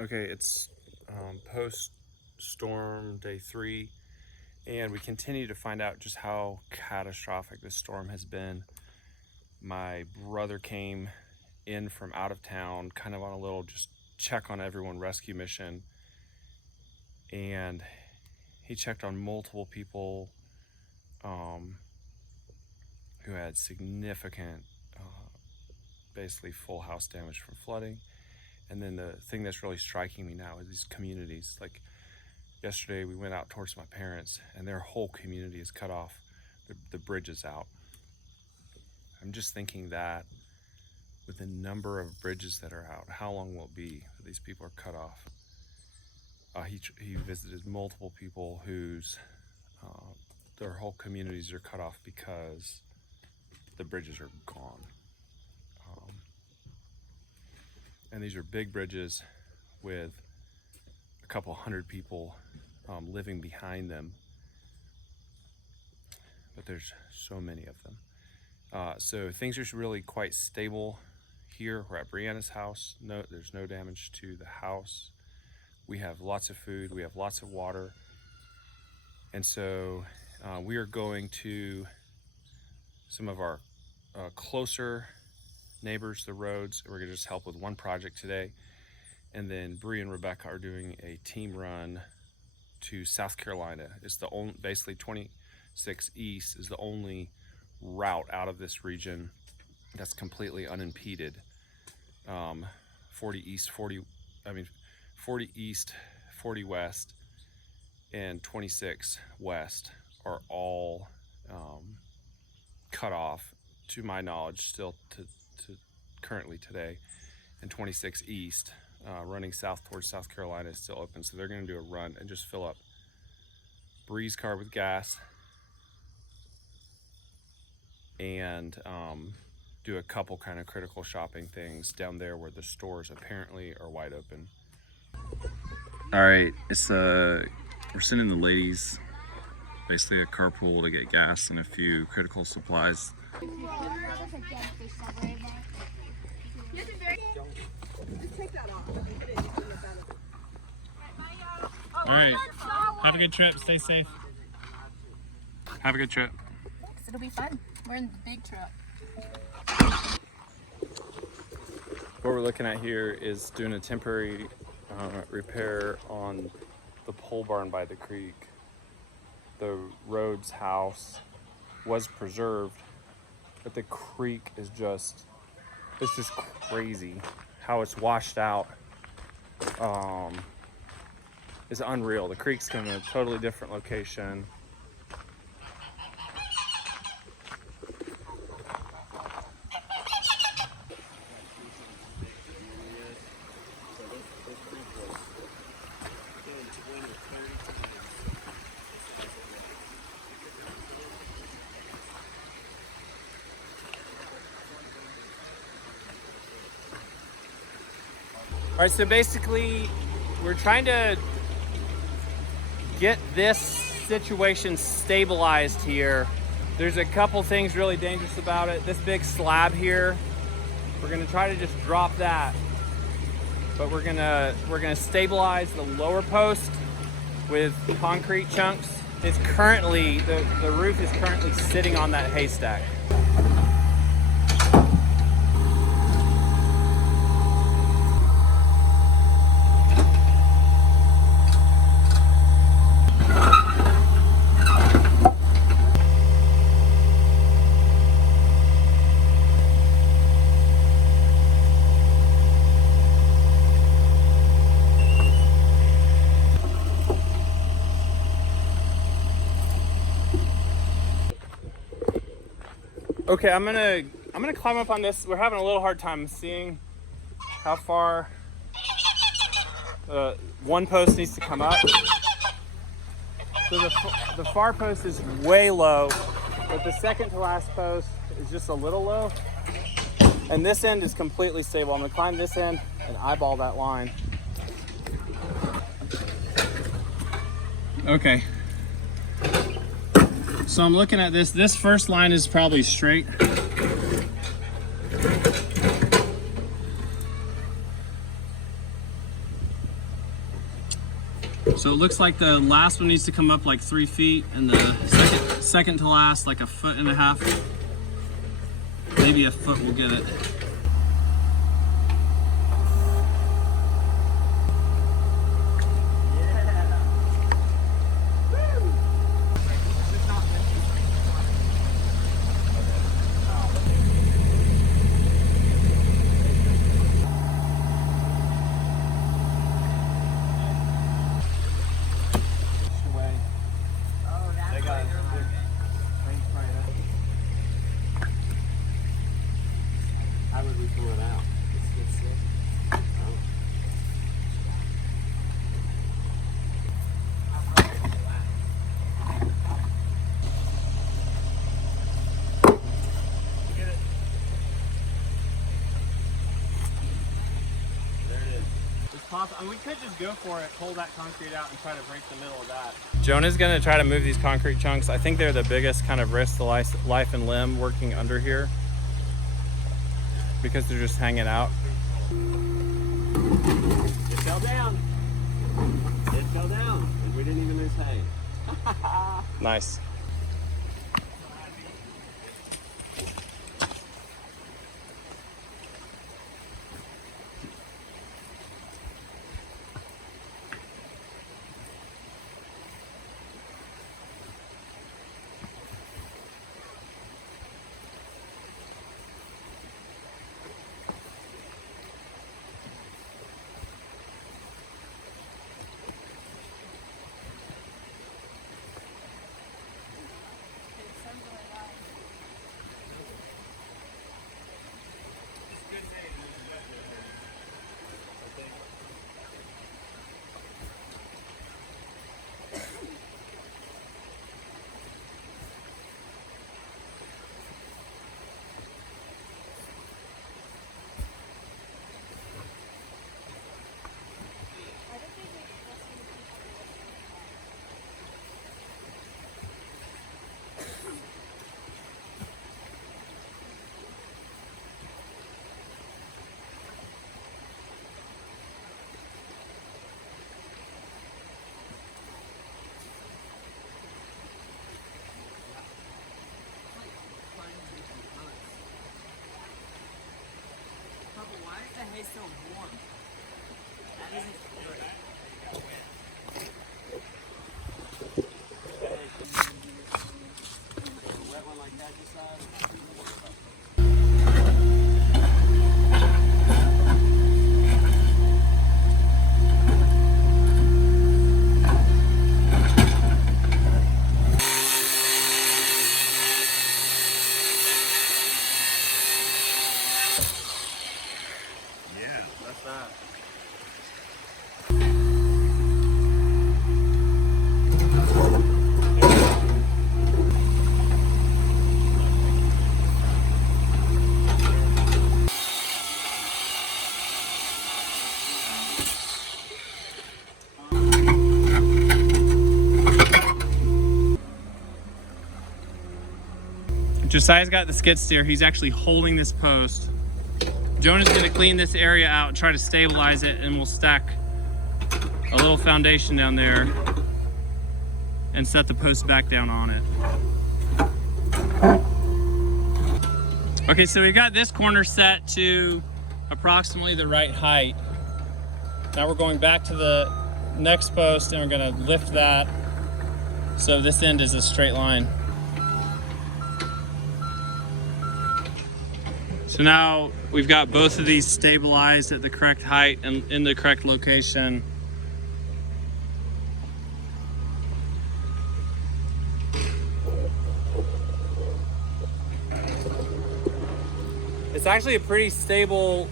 Okay, it's post-storm day 3, and we continue to find out just how catastrophic this storm has been. My brother came in from out of town, kind of on a little just check on everyone rescue mission, and he checked on multiple people who had significant, basically full house damage from flooding. And then the thing that's really striking me now is these communities. Like yesterday, we went out towards my parents, and their whole community is cut off. The bridge is out. I'm just thinking that with the number of bridges that are out, how long will it be that these people are cut off? He visited multiple people whose their whole communities are cut off because the bridges are gone. And these are big bridges with a couple hundred people living behind them, but there's so many of them. So things are really quite stable here. We're at Brianna's house. No, there's no damage to the house. We have lots of food, we have lots of water. And so we are going to some of our closer neighbors, the roads. We're gonna just help with one project today. And then Bree and Rebecca are doing a team run to South Carolina. It's the only, basically 26 East is the only route out of this region that's completely unimpeded. 40 East, 40 East, 40 West, and 26 West are all cut off, to my knowledge, still to currently today. And 26 East, running south towards South Carolina, is still open. So they're gonna do a run and just fill up Bree's car with gas and do a couple kind of critical shopping things down there where the stores apparently are wide open. All right, it's we're sending the ladies basically a carpool to get gas and a few critical supplies. All right, have a good trip, stay safe. Have a good trip. Thanks, it'll be fun. We're in the big truck. What we're looking at here is doing a temporary repair on the pole barn by the creek. The Rhodes house was preserved, but the creek is just, it's just crazy how it's washed out. It's unreal. The creek's in a totally different location. All right, so basically we're trying to get this situation stabilized here. There's a couple things really dangerous about it. This big slab here, we're gonna try to just drop that, but we're gonna stabilize the lower post with concrete chunks. It's currently, the roof is currently sitting on that haystack. Okay, I'm gonna climb up on this. We're having a little hard time seeing how far one post needs to come up. So the far post is way low, but the second to last post is just a little low. And this end is completely stable. I'm gonna climb this end and eyeball that line. Okay. So I'm looking at this first line is probably straight. So it looks like the last one needs to come up like 3 feet, and the second to last like 1.5 feet. Maybe a foot will get it. How would we pull it out? We could just go for it, pull that concrete out, and try to break the middle of that. Jonah's gonna try to move these concrete chunks. I think they're the biggest kind of risk to life and limb working under here because they're just hanging out. It fell down. It fell down. And we didn't even lose hay. Nice. Why is the hay so warm? That isn't good. A wet one like that this side? Josiah's got the skid steer. He's actually holding this post. Jonah's gonna clean this area out and try to stabilize it, and we'll stack a little foundation down there and set the post back down on it. Okay, so we got this corner set to approximately the right height. Now we're going back to the next post and we're gonna lift that so this end is a straight line. So now we've got both of these stabilized at the correct height and in the correct location. It's actually a pretty stable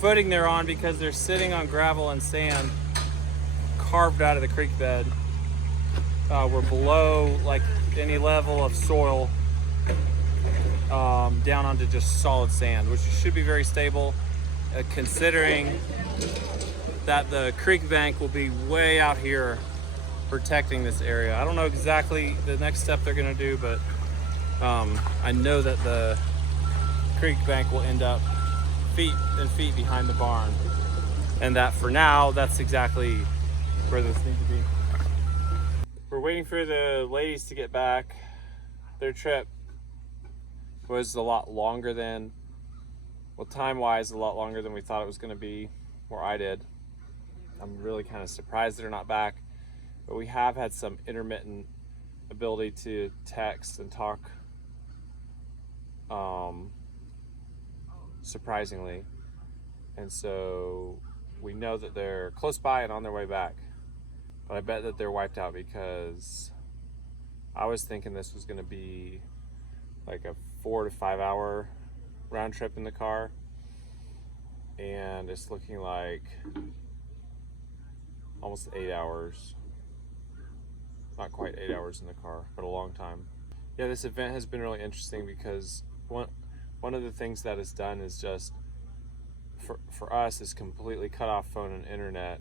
footing they're on because they're sitting on gravel and sand carved out of the creek bed. We're below like any level of soil down onto just solid sand, which should be very stable considering that the creek bank will be way out here protecting this area. I don't know exactly the next step they're gonna do, but I know that the creek bank will end up feet and feet behind the barn, and that for now that's exactly where this needs to be. We're waiting for the ladies to get back. Their trip was a lot longer than, well, time-wise, a lot longer than we thought it was going to be, or I did. I'm really kind of surprised they're not back, but we have had some intermittent ability to text and talk, surprisingly. And so we know that they're close by and on their way back. But I bet that they're wiped out, because I was thinking this was going to be like a 4 to 5 hour round trip in the car, and it's looking like almost 8 hours. Not quite 8 hours in the car, but a long time. Yeah, this event has been really interesting, because one of the things that it's done is just, for us, is completely cut off phone and internet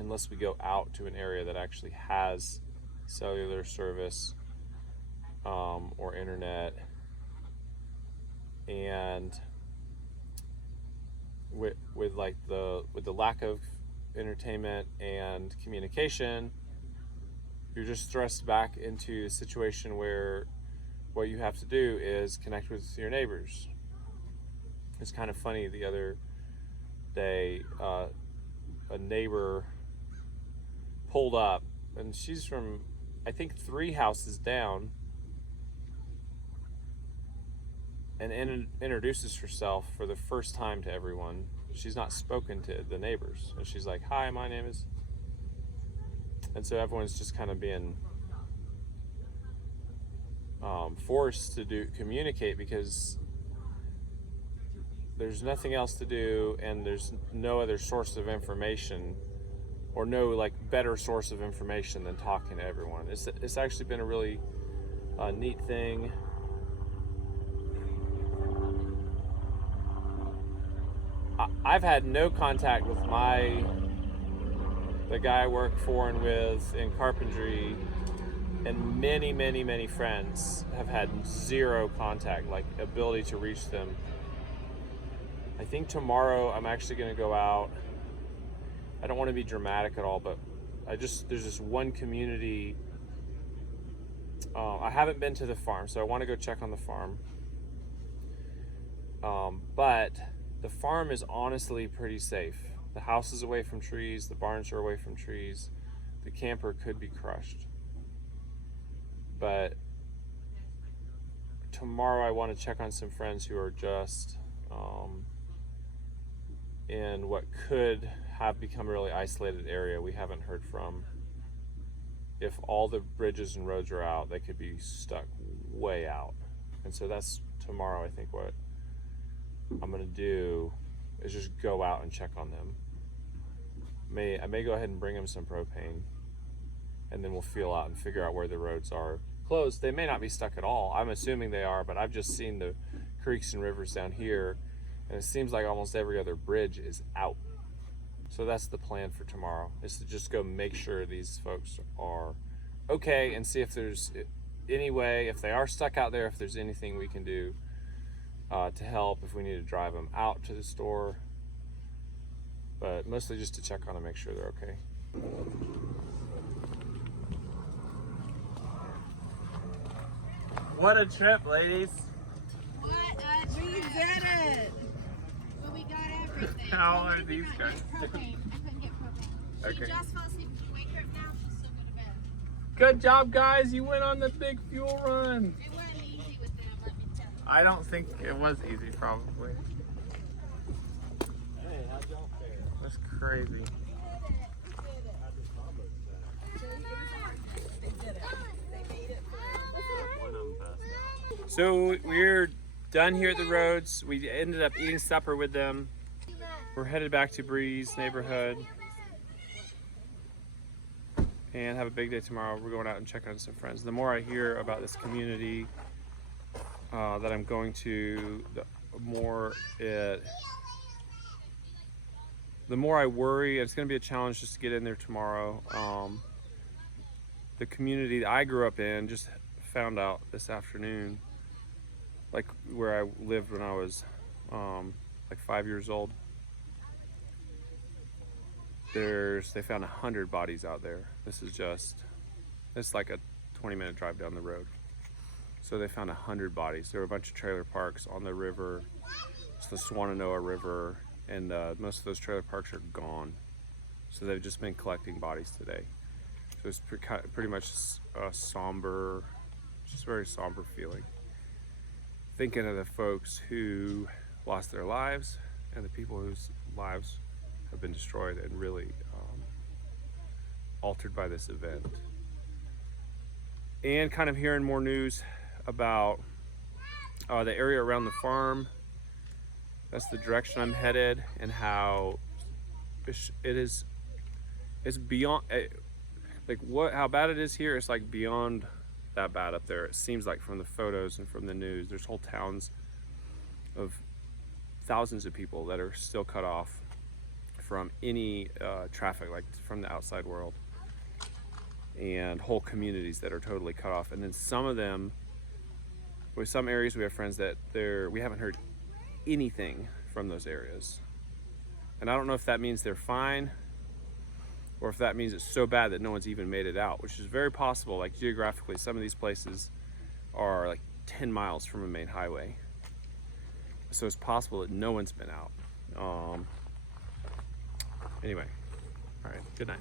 unless we go out to an area that actually has cellular service or internet. And with the lack of entertainment and communication, you're just thrust back into a situation where what you have to do is connect with your neighbors. It's kind of funny, the other day, a neighbor pulled up, and she's from, I think, 3 houses down, and introduces herself for the first time to everyone. She's not spoken to the neighbors, and she's like, "Hi, my name is," and so everyone's just kind of being forced to communicate, because there's nothing else to do, and there's no other source of information, or no like better source of information than talking to everyone. It's actually been a really neat thing. I've had no contact with the guy I work for and with in carpentry, and many friends have had zero contact, like ability to reach them. I think tomorrow I'm actually going to go out. I don't want to be dramatic at all, but there's this one community. I haven't been to the farm, so I want to go check on the farm. But the farm is honestly pretty safe. The house is away from trees, the barns are away from trees. The camper could be crushed. But tomorrow I want to check on some friends who are just in what could have become a really isolated area we haven't heard from. If all the bridges and roads are out, they could be stuck way out. And so that's tomorrow, I think, what I'm gonna do is just go out and check on them. I may go ahead and bring them some propane, and then we'll feel out and figure out where the roads are closed. They may not be stuck at all. I'm assuming they are, but I've just seen the creeks and rivers down here, and it seems like almost every other bridge is out. So that's the plan for tomorrow, is to just go make sure these folks are okay, and see if there's any way, if they are stuck out there, if there's anything we can do to help, if we need to drive them out to the store. But mostly just to check on them, make sure they're okay. What a trip, ladies. What a trip. We did it! Well, we got everything. How The are only thing these I guys ate propane. I couldn't get propane. She Okay. just fell asleep. If you wake her up now, she'll still go to bed. Good job, guys. You went on the big fuel run. It wasn't easy with them, let me tell you. I don't think it was easy, probably. Hey, how'd y'all fare? That's crazy. So we're done here at the roads. We ended up eating supper with them. We're headed back to Bree's neighborhood and have a big day tomorrow. We're going out and checking on some friends. The more I hear about this community that I'm going to, the more I worry. It's going to be a challenge just to get in there tomorrow. The community that I grew up in, just found out this afternoon, like where I lived when I was like 5 years old. they found 100 bodies out there. It's like a 20-minute drive down the road. So they found 100 bodies. There were a bunch of trailer parks on the river. It's the Swananoa River, and most of those trailer parks are gone. So they've just been collecting bodies today. So it's pretty much a somber, just very somber feeling. Thinking of the folks who lost their lives and the people whose lives have been destroyed and really altered by this event. And kind of hearing more news about the area around the farm. That's the direction I'm headed, and how it's beyond, like how bad it is here. It's like beyond that bad up there. It seems like from the photos and from the news. There's whole towns of thousands of people that are still cut off from any traffic, like from the outside world, and whole communities that are totally cut off. And then some of them, with some areas, we have friends that we haven't heard anything from those areas. And I don't know if that means they're fine, or if that means it's so bad that no one's even made it out, which is very possible. Like geographically, some of these places are like 10 miles from a main highway. So it's possible that no one's been out. Anyway, all right, good night.